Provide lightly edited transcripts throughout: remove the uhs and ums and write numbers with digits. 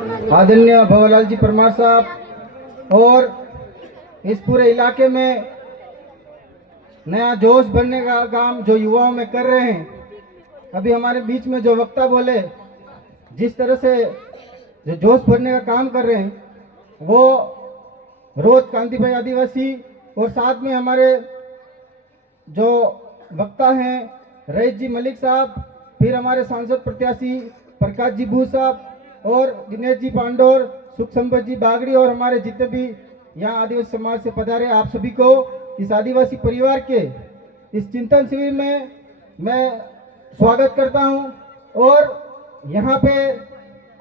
आदरणीय भवरलाल जी परमार साहब और इस पूरे इलाके में नया जोश भरने का काम जो युवाओं में कर रहे हैं। अभी हमारे बीच में जो वक्ता बोले, जिस तरह से जो जोश भरने का काम कर रहे हैं, वो रोज कांति भाई आदिवासी और साथ में हमारे जो वक्ता हैं रईस जी मलिक साहब, फिर हमारे सांसद प्रत्याशी प्रकाश जी भू साहब और दिनेश जी पांडोर, सुख संपत जी बागड़ी और हमारे जितने भी यहाँ आदिवासी समाज से पधारे, आप सभी को इस आदिवासी परिवार के इस चिंतन शिविर में मैं स्वागत करता हूं। और यहाँ पे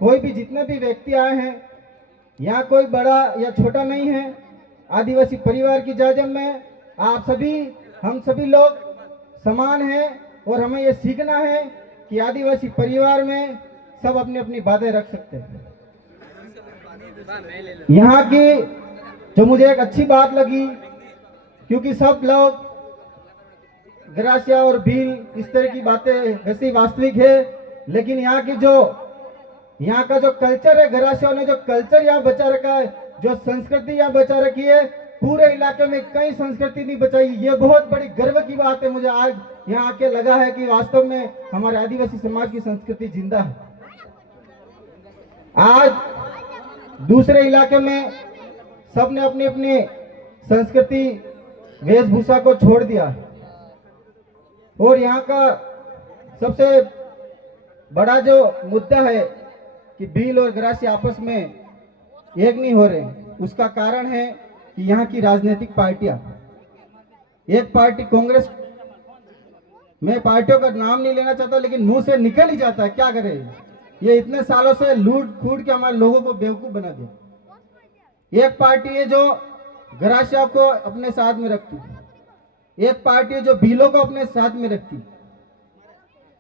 कोई भी जितने भी व्यक्ति आए हैं, यहाँ कोई बड़ा या छोटा नहीं है। आदिवासी परिवार की जाजम में आप सभी, हम सभी लोग समान हैं और हमें ये सीखना है कि आदिवासी परिवार में सब अपनी अपनी बातें रख सकते हैं। यहाँ की जो मुझे एक अच्छी बात लगी, क्योंकि सब लोग ग्रासिया और भील इस तरह की बातें वैसे वास्तविक है, लेकिन यहाँ का जो कल्चर है, ग्रासिया ने जो कल्चर यहाँ बचा रखा है, जो संस्कृति यहाँ बचा रखी है, पूरे इलाके में कई संस्कृति नहीं बचाई। ये बहुत बड़ी गर्व की बात है। मुझे आज यहाँ आके लगा है कि वास्तव में हमारे आदिवासी समाज की संस्कृति जिंदा है। आज दूसरे इलाके में सबने अपनी अपनी संस्कृति वेशभूषा को छोड़ दिया है और यहाँ का सबसे बड़ा जो मुद्दा है कि भील और ग्रासिया आपस में एक नहीं हो रहे, उसका कारण है कि यहाँ की राजनीतिक पार्टियां, एक पार्टी कांग्रेस, मैं पार्टियों का नाम नहीं लेना चाहता लेकिन मुंह से निकल ही जाता है, क्या करे। ये इतने सालों से लूट फूट के हमारे लोगों को बेवकूफ बना दिया। एक पार्टी है जो ग्रासिया को अपने साथ में रखती, एक पार्टी है जो भीलों को अपने साथ में रखती,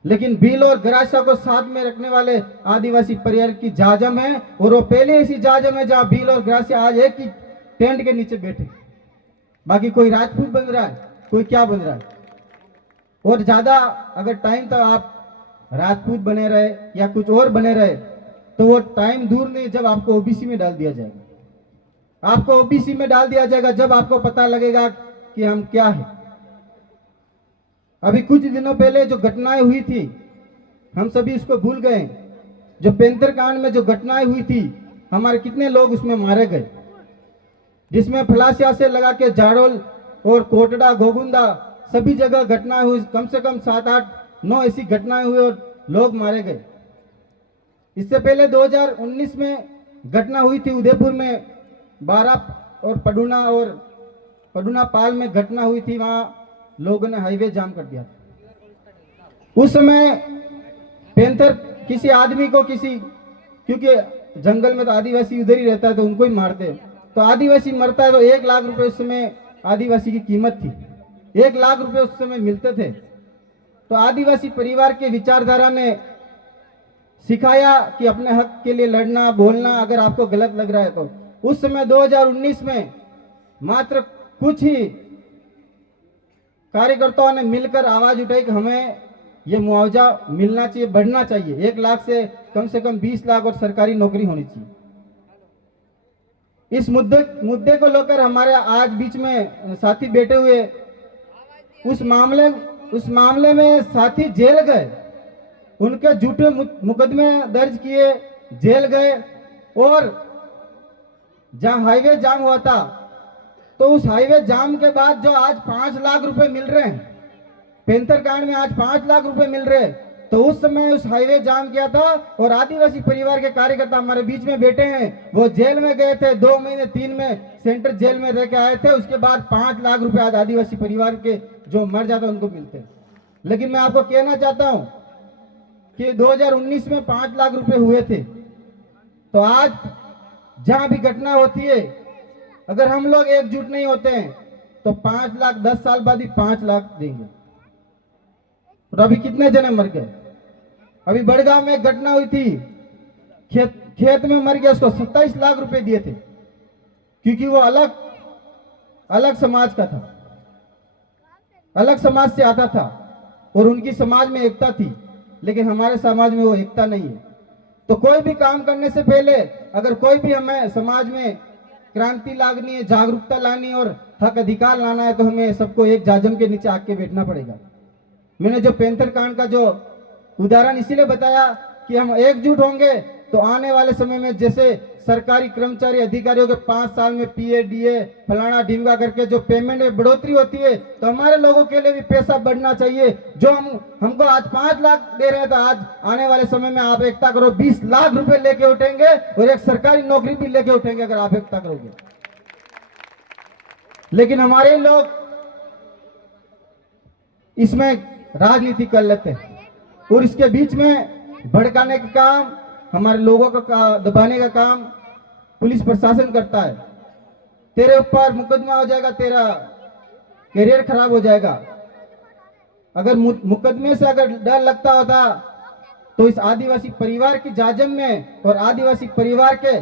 लेकिन भील और ग्रासिया को साथ में रखने वाले आदिवासी परिवार की जाजम है और वो पहले ऐसी जाजम है जहां भील और ग्रासिया आज एक ही टेंट के नीचे बैठे। बाकी कोई राजपूत बन रहा है, कोई क्या बन रहा है। और ज्यादा अगर टाइम तक आप राजपूत बने रहे या कुछ और बने रहे तो वो टाइम दूर नहीं जब आपको ओबीसी में डाल दिया जाएगा। आपको ओबीसी में डाल दिया जाएगा जब आपको पता लगेगा कि हम क्या है। अभी कुछ दिनों पहले जो घटनाएं हुई थी, हम सभी इसको भूल गए। जो पेंथर कांड में जो घटनाएं हुई थी, हमारे कितने लोग उसमें मारे गए, जिसमें फलासिया से लगा के जाडोल और कोटड़ा गोगुंदा सभी जगह घटनाएं हुई। कम से कम 7, 8, 9 ऐसी घटनाएं हुई और लोग मारे गए। इससे पहले 2019 में घटना हुई थी उदयपुर में, बारा और पडुना पाल में घटना हुई थी। वहां लोगों ने हाईवे जाम कर दिया था। उस समय पेंथर किसी आदमी को क्योंकि जंगल में तो आदिवासी उधर ही रहता है तो उनको ही मारते हैं, तो आदिवासी मरता है तो 1 लाख रुपए उस समय आदिवासी की कीमत थी। 1 लाख रुपए उस समय मिलते थे। तो आदिवासी परिवार के विचारधारा ने सिखाया कि अपने हक के लिए लड़ना, बोलना, अगर आपको गलत लग रहा है तो। उस समय 2019 में मात्र कुछ ही कार्यकर्ताओं ने मिलकर आवाज उठाई कि हमें ये मुआवजा मिलना चाहिए, बढ़ना चाहिए। 1 लाख से कम 20 लाख और सरकारी नौकरी होनी चाहिए। इस मुद्दे को लेकर हमारे आज बीच में साथी बैठे हुए, उस मामले में साथी जेल गए, उनके झूठे मुकदमे दर्ज किए, जेल गए। और जहां हाईवे जाम हुआ था तो उस हाईवे जाम के बाद जो आज 5 लाख रुपए मिल रहे हैं, पेंथर कांड में आज 5 लाख रुपए मिल रहे हैं, तो उस समय उस हाईवे जाम किया था और आदिवासी परिवार के कार्यकर्ता हमारे बीच में बैठे हैं। वो जेल में गए थे, 2 महीने 3 में सेंट्रल जेल में रह के आए थे। उसके बाद 5 लाख रुपए आज आदिवासी परिवार के जो मर जाता उनको मिलते हैं। लेकिन मैं आपको कहना चाहता हूं कि 2019 में 5 लाख रुपए हुए थे, तो आज जहां भी घटना होती है, अगर हम लोग एकजुट नहीं होते हैं तो 5 लाख 10 साल बाद ही 5 लाख देंगे। और अभी कितने जने मर गए। अभी बड़गांव में एक घटना हुई थी, खेत में मर गया, उसको 27 लाख रुपए दिए थे, क्योंकि वो अलग समाज का था, अलग समाज से आता था और उनकी समाज में एकता थी, लेकिन हमारे समाज में वो एकता नहीं है। तो कोई भी काम करने से पहले अगर कोई भी हमें समाज में क्रांति लानी है, जागरूकता लानी है और हक अधिकार लाना है, तो हमें सबको एक जाजम के नीचे आके बैठना पड़ेगा। मैंने जो पैंथर कांड का जो उदाहरण इसीलिए बताया कि हम एकजुट होंगे तो आने वाले समय में जैसे सरकारी कर्मचारी अधिकारियों के 5 साल में पीए डीए फलाना ढींगा करके जो पेमेंट में बढ़ोतरी होती है, तो हमारे लोगों के लिए भी पैसा बढ़ना चाहिए। जो हमको आज 5 लाख दे रहे हैं, तो आज आने वाले समय में आप एकता करो 20 लाख रुपए लेके उठेंगे और एक सरकारी नौकरी भी लेके उठेंगे अगर आप एकता करोगे। लेकिन हमारे लोग इसमें राजनीति कर लेते हैं और इसके बीच में भड़काने का काम, हमारे लोगों का दबाने का काम पुलिस प्रशासन करता है। तेरे ऊपर मुकदमा हो जाएगा, तेरा करियर खराब हो जाएगा। अगर मुकदमे से अगर डर लगता होता तो इस आदिवासी परिवार की जाजम में और आदिवासी परिवार के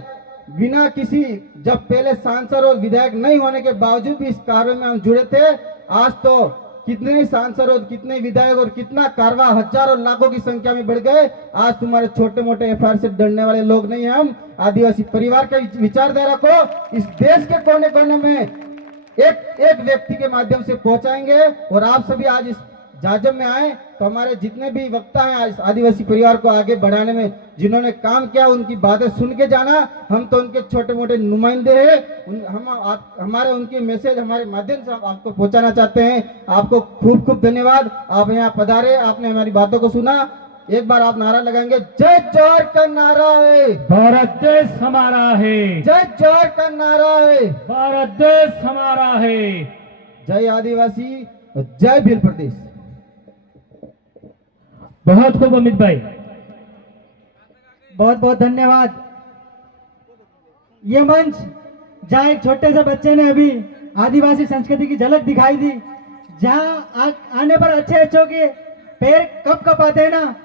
बिना किसी, जब पहले सांसद और विधायक नहीं होने के बावजूद भी इस कार्य में हम जुड़े थे, आज तो कितने सांसद और कितने विधायक और कितना कारवा हजारों लाखों की संख्या में बढ़ गए। आज तुम्हारे छोटे मोटे एफआईआर से डरने वाले लोग नहीं हैं। हम आदिवासी परिवार के विचारधारा को इस देश के कोने कोने में एक एक व्यक्ति के माध्यम से पहुंचाएंगे। और आप सभी आज इस जाजम में आए तो हमारे जितने भी वक्ता हैं इस आदिवासी परिवार को आगे बढ़ाने में जिन्होंने काम किया, उनकी बातें सुन के जाना। हम तो उनके छोटे मोटे नुमाइंदे हैं। हमारे उनके मैसेज हमारे माध्यम से हम आपको पहुंचाना चाहते हैं। आपको खूब खूब धन्यवाद, आप यहाँ पधारे, आपने हमारी बातों को सुना। एक बार आप नारा लगाएंगे, जय जोहर का नारा है, भारत देश हमारा है। जय जोहर का नारा है, भारत देश हमारा है। जय आदिवासी, जय भील प्रदेश। बहुत खूब अमित भाई, बहुत बहुत धन्यवाद। ये मंच जहाँ एक छोटे से बच्चे ने अभी आदिवासी संस्कृति की झलक दिखाई दी, जहाँ आने पर अच्छे अच्छों के पैर कप कप आते हैं ना,